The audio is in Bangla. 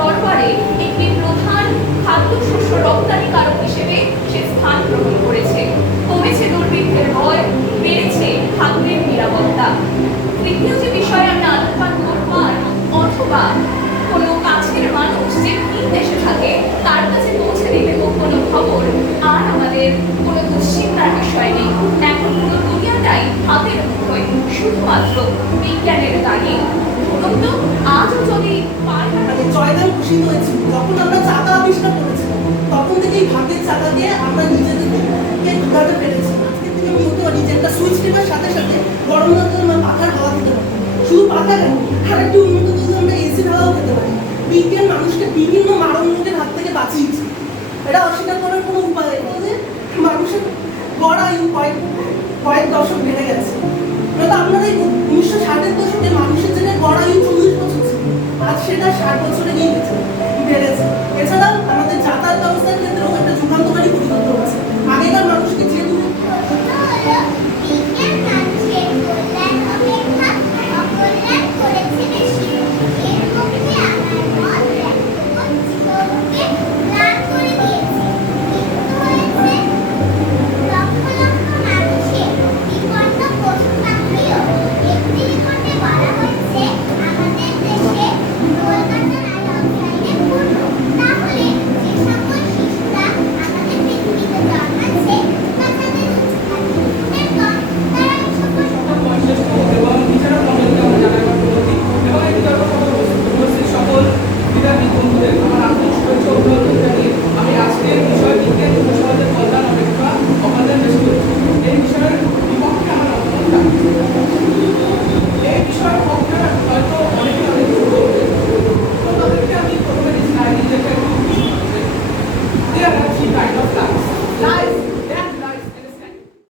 দরবারে একটি প্রধান খাদ্যশস্য রপ্তানিকারক হিসেবে সে স্থান গ্রহণ করেছে। কমেছে দুর্ভিক্ষের ভয়, বেড়েছে খাদ্যের নিরাপত্তা। বিষয়ে আমি আলোকপাত করব অথবা আমাদের কোনো দুশ্চিন্তার বিষয় নেই। এখন পুরো দুনিয়াটাই হাতের মুঠোয়। শুধুমাত্র বিজ্ঞানের দাঁড়িয়ে ধরুন আজও যদি মানে জয়দান খুশি হয়েছিল যখন আমরা চাকা আবিষ্কার করেছিলাম, তখন থেকে এই ভাগ্যের চাকা দিয়ে আমরা নিজেদেরকে ঘুরাতে পেরেছি আজকে থেকে হতে পারি? যে একটা সুইচ টিপার সাথে সাথে গরম লাগলে আমরা পাখার হাওয়া খেতে পারি। শুধু পাখা কেন? আর একটু উন্নত যদি আমরা এসির হাওয়াও খেতে পারি। বিজ্ঞান মানুষকে বিভিন্ন মারণ হাত থেকে বাঁচিয়েছে। এটা অস্বীকার করার কোনো উপায় নেই। যে মানুষের গড় আয়ু কয়েক কয়েক দশক বেড়ে গেছে। নয়তো আপনারা এই উনিশশো ষাটের দশকে মানুষের জন্য গড় আয়ু চল্লিশ বছর ছিল। আজ সেটা ষাট বছরে নিয়ে গেছে। Thank you.